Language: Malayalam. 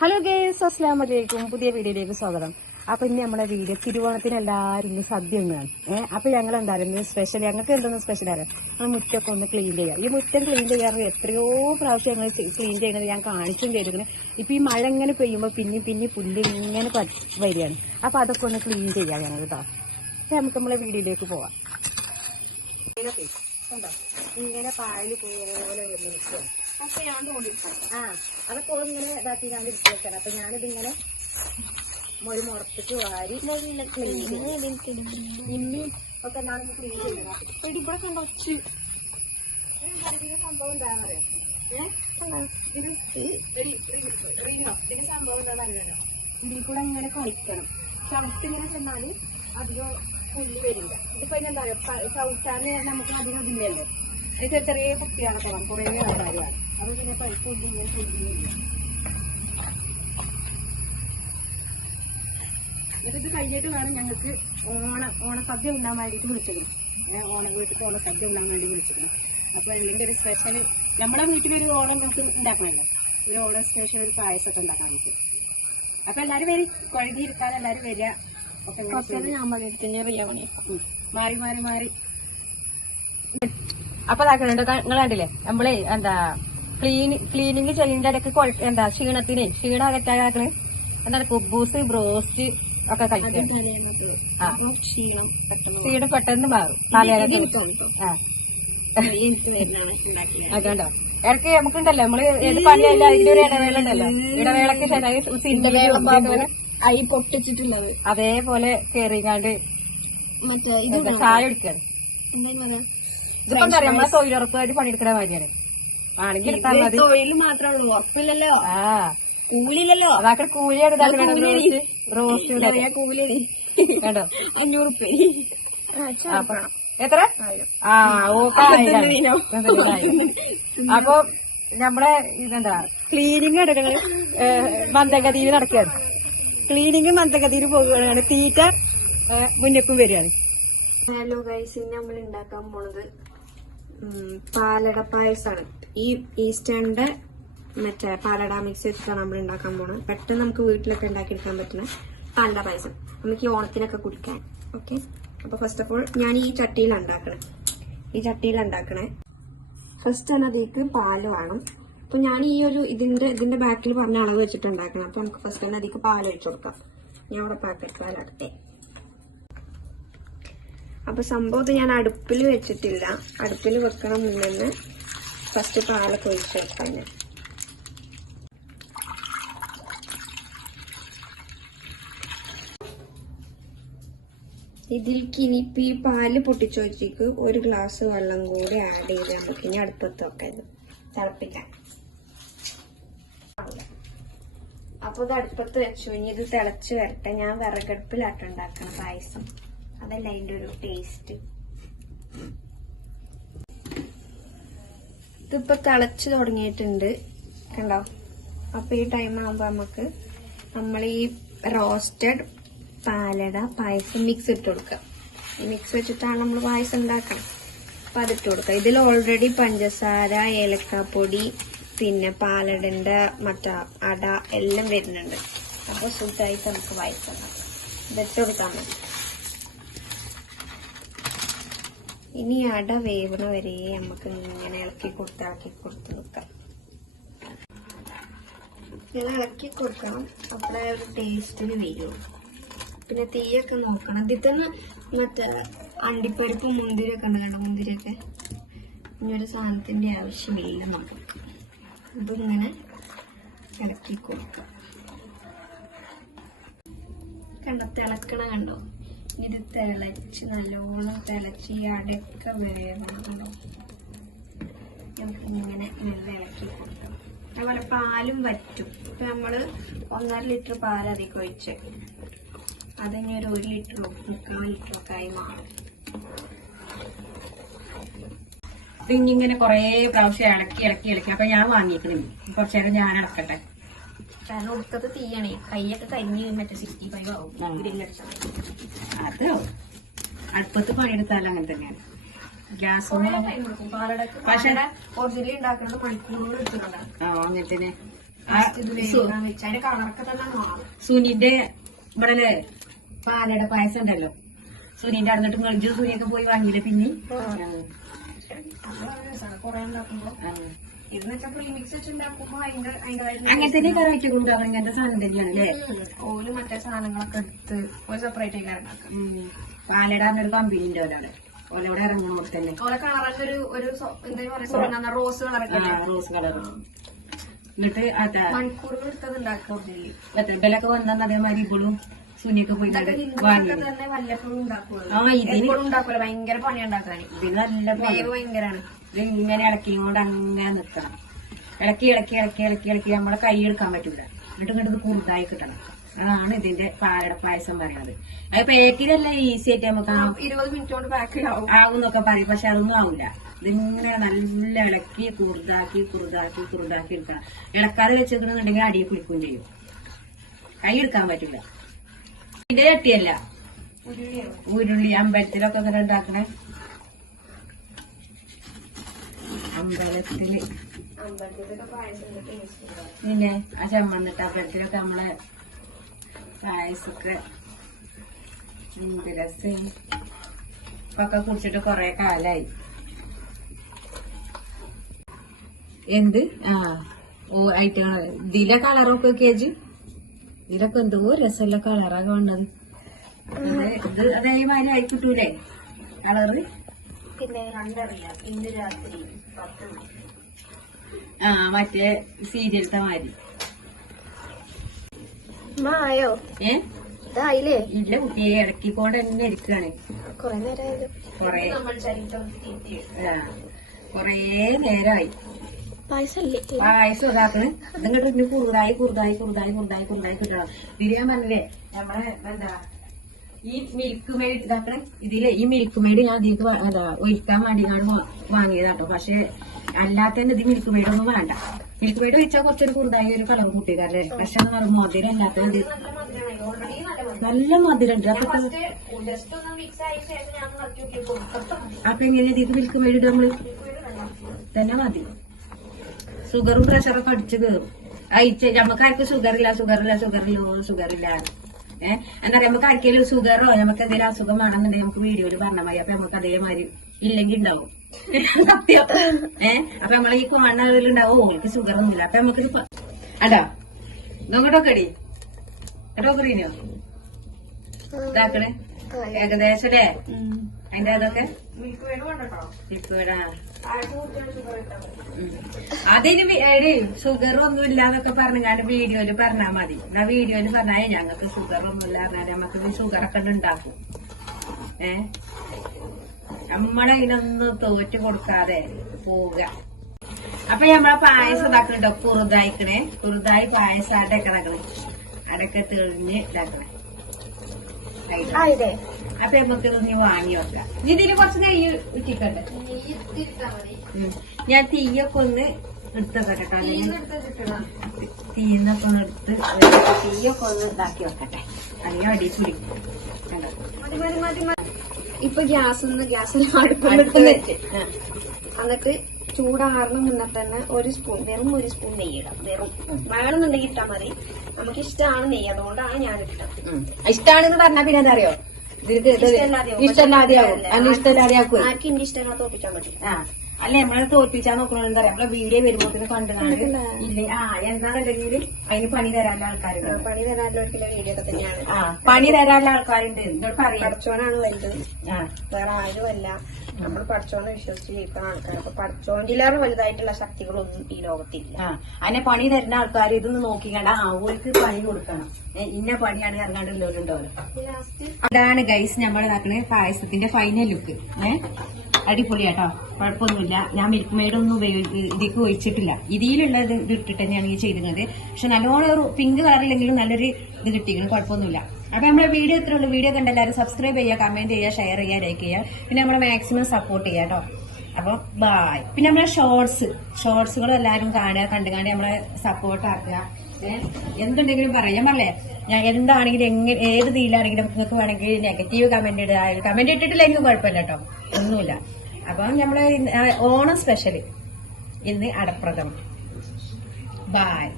ഹലോ ഗേസ്, അസ്സലാമു അലൈക്കും. പുതിയ വീഡിയോയിലേക്ക് സ്വാഗതം. അപ്പൊ ഇനി നമ്മുടെ വീഡിയോ തിരുവോണത്തിന് എല്ലാവരും ഇന്ന് സദ്യ ഒന്നാണ്. അപ്പൊ ഞങ്ങൾ എന്തായാലും സ്പെഷ്യൽ, ഞങ്ങൾക്ക് എന്തെങ്കിലും സ്പെഷ്യൽ ആണ്, നമ്മൾ മുറ്റൊക്കെ ഒന്ന് ക്ലീൻ ചെയ്യാം. ഈ മുറ്റം ക്ലീൻ ചെയ്യാറ് എത്രയോ പ്രാവശ്യം ഞങ്ങൾ ക്ലീൻ ചെയ്യുന്നത് ഞാൻ കാണിച്ചും ചെയ്തിരിക്കുന്നത്. ഇപ്പൊ ഈ മഴ ഇങ്ങനെ പെയ്യുമ്പോൾ പിന്നെ പുല്ല് ഇങ്ങനെ വരികയാണ്. അപ്പൊ അതൊക്കെ ഒന്ന് ക്ലീൻ ചെയ്യാം ഞങ്ങൾ കേട്ടോ. അപ്പൊ നമുക്ക് നമ്മളെ വീഡിയോയിലേക്ക് പോവാം. ഇങ്ങനെ പായല് പോലെ നിൽക്കുക. അപ്പൊ ഞാൻ തോന്നിയിരിക്കാം അതൊക്കെ ഇങ്ങനെ ഇതാക്കി ഞാൻ ഇരിച്ചു വെക്കണം. അപ്പൊ ഞാനിതിങ്ങനെ ഒരു മുറത്തേക്ക് വാരി ഇമ്മി ഒക്കെ ഞാനൊന്ന് ക്ലീൻ ചെയ്യണം. ഇവിടെ കണ്ടോ സംഭവം എന്താ പറയാ, ഇതിന് സംഭവം എന്താ അറിയാലോ. ഇതിൽ കൂടെ ഇങ്ങനെ കളിക്കണം. ചവിട്ടിങ്ങനെ ചെന്നാല് അധികം പുല്ല് വരില്ല. ഇതിപ്പോ എന്താ പറയാ, ചവിട്ടാന് നമുക്ക് അധികം ഇതില്ലല്ലോ. ചെറിയ ചെറിയ കുട്ടികളൊക്കെ വേണം, കുറേ ആൾക്കാരാണ്. അത് പിന്നെ പുല്ലിങ്ങനെ പുല്ലില്ല. എന്നിട്ട് ഇത് കഴിഞ്ഞിട്ട് വേണം ഞങ്ങൾക്ക് ഓണസദ്യ ഉണ്ടാൻ വേണ്ടിയിട്ട് വിളിച്ചിരുന്നു. വീട്ടിൽ ഓണസദ്യ ഉണ്ടാൻ വേണ്ടി വിളിച്ചിരുന്നു. അപ്പൊ അതിന്റെ ഒരു സ്പെഷ്യൽ, നമ്മളെ വീട്ടിലൊരു ഓണം നമുക്ക് ഉണ്ടാക്കണല്ലോ, ഒരു ഓണം സ്പെഷ്യൽ ഒരു പായസമൊക്കെ ഉണ്ടാക്കാൻ നമുക്ക്. അപ്പൊ എല്ലാരും വരും, കഴുകിയിരിക്കാൻ എല്ലാരും വരിക. മാറി മാറി മാറി അപ്പൊ ഇതാക്കണുണ്ട്. നിങ്ങൾ കണ്ടില്ലേ, നമ്മളെ എന്താ ക്ലീനിങ് ചെയ്യുന്നതിന്റെ ഇടയ്ക്ക് എന്താ ക്ഷീണം അകറ്റാക്കണ് എന്താണ് കുബൂസ് ബ്രോസ്റ്റ് ഒക്കെ കഴിക്കും. ക്ഷീണം പെട്ടെന്ന് മാറും. അതുകൊണ്ടോ ഇടയ്ക്ക് നമുക്കുണ്ടല്ലോ, നമ്മള് ഏത് പണിയല്ല അതിന്റെ ഒരു ഇടവേള ഉണ്ടല്ലോ, ഇടവേളക്ക് അരി പൊട്ടിച്ചിട്ടുള്ളത് അതേപോലെ കേറിക്കാണ്ട് മറ്റേ ചായ കുടിക്കാണ്. ഇതിപ്പോ എന്താ പറയാ, നമ്മളെ തൊഴിലുറപ്പുകാർ പണിയെടുക്കുന്ന മാതിരിയാണ്. ആണെങ്കിൽ എടുത്താൽ മതി. തൊഴിൽ മാത്രമേ ഉള്ളൂ, ഉറപ്പില്ലല്ലോ, കൂലില്ലല്ലോ. അതാക്കടെ കൂലിയാണ് റോസ്റ്റ് കൂലി കേട്ടോ. 500 എത്ര? അപ്പൊ നമ്മളെ ഇതെന്താ ക്ലീനിങ് എടുക്കണത് മന്ദഗതിയിൽ നടക്കുകയാണ്. ക്ലീനിങ് മന്ദഗതിയിൽ പോകുകയാണ്. തീറ്റ മുന്നേക്കും വരികയാണ്. ഹലോ ഗൈസ്, ഇന്ന് നമ്മൾ ഉണ്ടാക്കാൻ പോണത് പാലട പായസമാണ്. ഈ ഈസ്റ്റേണിന്റെ മറ്റേ പാലട മിക്സ് വെച്ചിട്ടാണ് നമ്മൾ ഉണ്ടാക്കാൻ പോണത്. പെട്ടെന്ന് നമുക്ക് വീട്ടിലൊക്കെ ഉണ്ടാക്കിയെടുക്കാൻ പറ്റുന്ന പാലട പായസം, നമുക്ക് ഈ ഓണത്തിനൊക്കെ കുടിക്കാൻ. ഓക്കെ, അപ്പൊ ഫസ്റ്റ് ഓഫ് ഓൾ ഞാൻ ഈ ചട്ടിയിലാണ് ഉണ്ടാക്കണേ. ഫസ്റ്റ് തന്നെ അതിലേക്ക് പാല് വേണം. അപ്പൊ ഞാൻ ഈ ഒരു ഇതിന്റെ ബാക്കിൽ പറഞ്ഞ അളവ് വെച്ചിട്ട് ഉണ്ടാക്കണം. അപ്പൊ നമുക്ക് ഫസ്റ്റ് തന്നെ അതിലേക്ക് പാൽ ഒഴിച്ചു കൊടുക്കാം. ഞാൻ ഇവിടെ പാക്കറ്റ് പാലെടുത്തേ. അപ്പൊ സംഭവം ഞാൻ അടുപ്പിൽ വെച്ചിട്ടില്ല. അടുപ്പിൽ വെക്കണ മുന്നേ ഫസ്റ്റ് പാലൊക്കെ ഒഴിച്ചെടുക്കാം. ഞാൻ ഇതിലേക്ക് ഇനിയിപ്പോ ഈ പാല് പൊട്ടിച്ചു വെച്ചേക്ക് ഒരു ഗ്ലാസ് വെള്ളം കൂടി ആഡ് ചെയ്ത് നമുക്ക് ഇനി അടുപ്പത്ത് വെക്കാം, തിളപ്പിക്കാൻ. അപ്പൊ ഇത് അടുപ്പത്ത് വെച്ചു. ഇനി ഇത് തിളച്ച് വരട്ടെ. ഞാൻ വിറകടുപ്പിലാട്ടം ഉണ്ടാക്കണം പായസം, അതല്ല അതിന്റെ ഒരു ടേസ്റ്റ്. ഇതിപ്പോ തിളച്ച് തുടങ്ങിയിട്ടുണ്ട് കണ്ടോ. അപ്പൊ ഈ ടൈം ആകുമ്പോ നമുക്ക് നമ്മൾ ഈ റോസ്റ്റഡ് പാലട പായസം മിക്സ് ഇട്ട് കൊടുക്കാം. ഈ മിക്സ് വെച്ചിട്ടാണ് നമ്മൾ പായസം ഉണ്ടാക്കണം. അപ്പൊ അതിട്ട് കൊടുക്കാം. ഇതിൽ ഓൾറെഡി പഞ്ചസാര, ഏലക്കാപ്പൊടി, പിന്നെ പാലടന്റെ മറ്റേ അട എല്ലാം വരുന്നുണ്ട്. അപ്പൊ സുഖമായിട്ട് നമുക്ക് പായസം ഉണ്ടാക്കാം. ഇതിട്ട് കൊടുക്കാൻ മതി. ഇനി അട വേവണ വരെ നമുക്ക് ഇങ്ങനെ ഇളക്കി കൊടുത്ത് നിൽക്കാം. ഇങ്ങനെ ഇളക്കി കൊടുക്കണം, അപ്പോഴേ ഒരു ടേസ്റ്റിന് വരും. പിന്നെ തീയൊക്കെ നോക്കണം. ഇതിൽ തന്നെ മറ്റേ അണ്ടിപ്പരിപ്പ് മുന്തിരിയൊക്കെ ഉണ്ട്. മുന്തിരിയൊക്കെ ഇനിയൊരു സാധനത്തിന്റെ ആവശ്യമില്ല നമുക്ക്. ഇതിങ്ങനെ ഇളക്കി കൊടുക്കാം. തിളക്കണ കണ്ടോ. ഇത് തിളച്ച് നല്ലോണം തിളച്ച് ഈ അടയൊക്കെ വേവണം കണ്ടോ. നമുക്ക് ഇങ്ങനെ നല്ല ഇളക്കി കൊടുക്കാം. അതുപോലെ പാലും വറ്റും. ഇപ്പൊ നമ്മള് 1.5 ലിറ്റർ പാൽ അധികം ഒഴിച്ച് അതിന് ഒരു 1 ലിറ്ററോ 3/4 ലിറ്ററൊക്കെ ആയി മാറും. ഇങ്ങനെ കൊറേ പ്രാവശ്യം ഇളക്കി. അപ്പൊ ഞാൻ വാങ്ങിയിരിക്കുന്നു. കുറച്ചേരം ഞാൻ ഇളക്കട്ടെ. കാരണം ഉടുക്കത്ത് തീയണേ, കൈയൊക്കെ കരിഞ്ഞ് മറ്റേ 65 ആവും. അത് അടുപ്പത്ത് പണിയെടുത്താലും അങ്ങനെ തന്നെയാണ്. ഗ്യാസ് പാലട ഒറിജിനലി ഉണ്ടാക്കുന്നത് മണിക്കൂറുകൾ എടുത്തിട്ടുണ്ടാകും. അങ്ങനെ തന്നെ. അതിന്റെ കളറൊക്കെ തന്നെ മാറും. സുനിന്റെ ഇവിടെ പാലട പായസം ഉണ്ടല്ലോ, സുനിന്റെ അറിഞ്ഞിട്ട് കളിച്ചു സുനിയൊക്കെ പോയി വാങ്ങിയില്ല. പിന്നെ കൊറേ ഉണ്ടാക്കുമ്പോ ഇതെന്ന് വെച്ചാൽ പ്രീമിക്സ് വെച്ചുണ്ടാക്കുമ്പോ അങ്ങനെ തന്നെ കറക്റ്റ് ഉണ്ടാവും. ഇങ്ങനത്തെ സാധനം തന്നെയാണ് അല്ലേ? ഓല് മറ്റേ സാധനങ്ങളൊക്കെ എടുത്ത് ഒരു സെപ്പറേറ്റ് ആയി ഉണ്ടാക്കാം. പാലട ഒരു കമ്പനിന്റെ ഓലാണ് ഓലോടെ ഇറങ്ങുമ്പോൾ തന്നെ ഓലെ കളറൊക്കെ ഒരു എന്താ പറയുക റോസ് കളറൊക്കെ റോസ് കളർ. എന്നിട്ട് അതാ മണിക്കൂറുകൾ എടുത്തത് ഉണ്ടാക്കാം. ബലൊക്കെ വന്നാൽ അതേമാതിരി ഇപ്പോഴും സുനിയൊക്കെ പോയി വാങ്ങി. തന്നെ വല്ലപ്പോഴും ഉണ്ടാക്കുമല്ലോ. ആ ഇതിന് എപ്പോഴും ഉണ്ടാക്കുമല്ലോ. ഭയങ്കര പണി ഉണ്ടാക്കാൻ. ഇതിന് നല്ല വേവ് ഭയങ്കരാണ്. ഇത് ഇങ്ങനെ ഇളക്കിയും കൊണ്ട് അങ്ങനെ നിക്കണം. ഇളക്കി ഇളക്കി ഇളക്കി ഇളക്കി ഇളക്കി നമ്മളെ കൈ എടുക്കാൻ പറ്റൂല. എന്നിട്ട് ഇങ്ങോട്ട് ഇത് കുറുതായി കിട്ടണം. അതാണ് ഇതിന്റെ പാലട പായസം പറയുന്നത്. അത് പാക്കിലല്ല ഈസി ആയിട്ട് നമുക്ക് 20 മിനിറ്റ് കൊണ്ട് പാക്കിലാവും ആവുന്നൊക്കെ പറയും. പക്ഷെ അതൊന്നും ആവില്ല. ഇതിങ്ങനെ നല്ല ഇളക്കി കുറുതാക്കി കുറുതാക്കി കുറുതാക്കി എടുക്കാം. ഇളക്കാതെ വെച്ചിട്ടുണ്ടെങ്കിൽ അടിയെ പിടിക്കുകയും ചെയ്യും. കൈ എടുക്കാൻ പറ്റൂല. ഇതിന്റെ ചട്ടിയല്ല, ഉരുളി അമ്പലത്തിലൊക്കെ ഇങ്ങനെ ഉണ്ടാക്കണേ. അമ്പലത്തില് പിന്നെ ആ ചമ്മന്നിട്ട് അമ്പലത്തിലൊക്കെ നമ്മളെ പായസൊക്കെ എന്ത് രസം. ഇപ്പൊക്കെ കുടിച്ചിട്ട് കൊറേ കാലായി. എന്ത് ഐറ്റങ്ങൾ ഇതിലെ കളറൊക്കെ കേജ് ഇതിലൊക്കെ എന്തോ രസമുള്ള കളറാ കാണുന്നത്. ഇത് അതേമാതിരി ആയി കിട്ടൂലേ കളറ്? പിന്നെ കണ്ടറിയാം. ഇന്ന് രാത്രി 10 മണി. മറ്റേ സീരിയലത്തെ മാതിരി. ആയോ ഇതായില്ലേ? ഇല്ല കുട്ടിയെ ഇടക്കിക്കൊണ്ട് തന്നെ ഇരിക്കാണ്. കൊറേ നേരം കൊറേ നേരമായി പായസല്ലേ പായസം ഇതാക്കണ്. ഇതിങ്ങോട്ട് ഇനി കുറുതായി കുറുതായി കുറുതായി കുറുതായി കുറുതായി കിട്ടണം. ഇതില് ഞാൻ പറഞ്ഞില്ലേ നമ്മളെ എന്താ ഈ മിൽക്ക് മെയ്ഡ് ഇതാക്കണേ. ഇതില് ഈ മിൽക്ക് മെയ്ഡ് ഞാൻ ഇതിലേക്ക് ഒഴിക്കാൻ വേണ്ടിയാണ് വാങ്ങിയതാട്ടോ. പക്ഷെ അല്ലാത്തന്നെ ഇത് മിൽക്ക് മെയ്ഡ് ഒന്നും വേണ്ട. മിൽക്ക് മെയ്ഡ് ഒഴിച്ചാൽ കുറച്ചൊരു കുറുതായി ഒരു കളർ കൂട്ടിക്കാരല്ലേ. പക്ഷെ മധുരം അല്ലാത്തത് നല്ല മധുരം ഉണ്ട്. അപ്പൊ എങ്ങനെയാ ഇത് മിൽക്ക് മെയ്ഡ് നമ്മള് തന്നെ മതി. ഷുഗറും പ്രഷറൊക്കെ അടിച്ചു കയറും. നമുക്കാർക്കും ഷുഗറില്ല ഷുഗറില്ല ഷുഗറില്ല ഷുഗറില്ല. എന്താ പറയാ നമുക്ക് ആർക്കെങ്കിലും ഷുഗറോ നമുക്ക് എന്തെങ്കിലും അസുഖം വേണമെന്നുണ്ടെങ്കിൽ നമുക്ക് വീഡിയോയില് പറഞ്ഞാൽ മതി. അപ്പൊ നമുക്ക് അതേമാതിരി ഇല്ലെങ്കിൽ ഉണ്ടാവും സത്യം. അപ്പൊ നമ്മളെ ഈ കോണുണ്ടാവും ഓൾക്ക് ഷുഗർ ഒന്നുമില്ല. അപ്പൊ നമുക്ക് അടാ നോക്കട്ടൊക്കെ അടി കേട്ടോക്കറീനോ ഇതാക്കണേ ഏകദേശം അല്ലേ അതിന്റെ അതൊക്കെ മിൽക്ക് വേടാ. അതിന് ഷുഗർ ഒന്നും ഇല്ലാന്നൊക്കെ പറഞ്ഞാൽ വീഡിയോയില് പറഞ്ഞാൽ മതി. എന്നാ വീഡിയോയില് പറഞ്ഞാൽ ഞങ്ങൾക്ക് ഷുഗർ ഒന്നും ഇല്ല പറഞ്ഞാൽ നമുക്ക് ഷുഗറൊക്കെ ഉണ്ടാക്കും. നമ്മളെ ഇതിനൊന്നും തോറ്റ് കൊടുക്കാതെ പോവുക. അപ്പൊ നമ്മളെ പായസം ഇതാക്കണോ കുറുതായിക്കണേ. കുറുതായി പായസം അടയൊക്കെ ഇതാക്കണേ. അടയൊക്കെ തെളിഞ്ഞ് ഇതാക്കണേ. അപ്പൊ നമുക്ക് ഇതൊന്ന് വാങ്ങി വെക്കാം. ഇതില് കുറച്ച് നെയ്യ് ഇട്ടിക്കട്ടെ. ഞാൻ തീയൊക്കെ ഒന്ന് എടുത്തോട്ടെ. തീന്നൊക്കെ ഒന്ന് എടുത്ത് തീയൊക്കെ ഒന്ന് ഇതാക്കി വെക്കട്ടെ. അല്ലെങ്കിൽ അടി പിടിക്കും. ഇപ്പൊ ഗ്യാസിൽ അടുപ്പിലിട്ട് വെച്ച് എന്നിട്ട് ചൂടാറുന്ന മുന്നേ തന്നെ ഒരു സ്പൂൺ ഒരു സ്പൂൺ നെയ്യ് ഇടാം. വേണമെന്നുണ്ടെങ്കിൽ ഇട്ടാ മതി. നമുക്ക് ഇഷ്ടമാണ് നെയ്യ്, അതുകൊണ്ടാണ് ഞാൻ ഇട്ടത്. ഇഷ്ടമാണെന്ന് പറഞ്ഞാ പിന്നെ എന്താ അറിയോ ഇഷ്ടമല്ലാതെയാവും. അങ്ങനെ ഇഷ്ടമല്ലാതെയാക്കും. ആർക്കും എന്റെ ഇഷ്ടങ്ങളെ തോപ്പിക്കാൻ പറ്റും. അല്ല നമ്മളെ തോൽപ്പിച്ചാൽ നോക്കണ എന്താ പറയാ നമ്മളെ വീഡിയോ വരുമ്പോഴത്തേന് കണ്ടുകാണ്ട് ഇല്ലേ എന്താണെന്നുണ്ടെങ്കിൽ അതിന് പണി തരാനുള്ള ആൾക്കാരുണ്ട്. പണി തരാനുള്ള വീഡിയോ ഒക്കെ തന്നെയാണ്. പണി തരാനുള്ള ആൾക്കാരുണ്ട്. എന്നോട് പറയാം പഠിച്ചോനാണ് വലുത്, വേറെ ആരുമല്ല. നമ്മൾ പഠിച്ചോനെ വിശ്വസിച്ച് ജീവിക്കുന്ന ആൾക്കാർ. അപ്പൊ പഠിച്ചോണ്ടിലേറെ വലുതായിട്ടുള്ള ശക്തികളൊന്നും ഈ ലോകത്തില്ല. അതിനെ പണി തരുന്ന ആൾക്കാർ ഇതൊന്ന് നോക്കിക്കണ്ട. ഓൾക്ക് പണി കൊടുക്കണം. ഇന്ന പണിയാണ് ഇറങ്ങാണ്ട് ഉള്ളവരുണ്ടാവല്ലോ. അതാണ് ഗൈസ് നമ്മളിതാക്കണേ പായസത്തിന്റെ ഫൈനൽ ലുക്ക്. അടിപൊളിയാട്ടോ, കുഴപ്പമൊന്നുമില്ല. ഞാൻ മിൽക്ക് മെയ്ഡൊന്നും ഇതിലേക്ക് ഒഴിച്ചിട്ടില്ല. ഇതിലുള്ളത് ഇത് ഇട്ടിട്ട് തന്നെയാണ് ഈ ചെയ്തിരുന്നത്. പക്ഷെ നല്ലോണം ഒരു പിങ്ക് കളറിലെങ്കിലും നല്ലൊരു ഇത് കിട്ടിയിരുന്നു. കുഴപ്പമൊന്നുമില്ല. അപ്പൊ നമ്മുടെ വീഡിയോ ഇത്ര ഉള്ളൂ. വീഡിയോ കണ്ട എല്ലാവരും സബ്സ്ക്രൈബ് ചെയ്യുക, കമന്റ് ചെയ്യുക, ഷെയർ ചെയ്യുക, ലൈക്ക് ചെയ്യുക. പിന്നെ നമ്മളെ മാക്സിമം സപ്പോർട്ട് ചെയ്യുക കേട്ടോ. അപ്പൊ ബായ്. പിന്നെ നമ്മളെ ഷോർട്സുകൾ എല്ലാവരും കാണുക, കണ്ടുകാണ്ട് നമ്മളെ സപ്പോർട്ട് ആക്കുക. എന്തുണ്ടെങ്കിലും പറയാൻ പറഞ്ഞേ. ഞാൻ എന്താണെങ്കിലും ഏത് രീതിയിലാണെങ്കിലും നിങ്ങൾക്ക് വേണമെങ്കിൽ നെഗറ്റീവ് കമന്റ് ഇടുക. കമന്റ് ഇട്ടിട്ടില്ലെങ്കിലും കുഴപ്പമില്ല കേട്ടോ, ഒന്നുമില്ല. അപ്പം നമ്മളെ ഓണം സ്പെഷ്യൽ ഇന്ന് അടപ്രഥമൻ. ബായ്.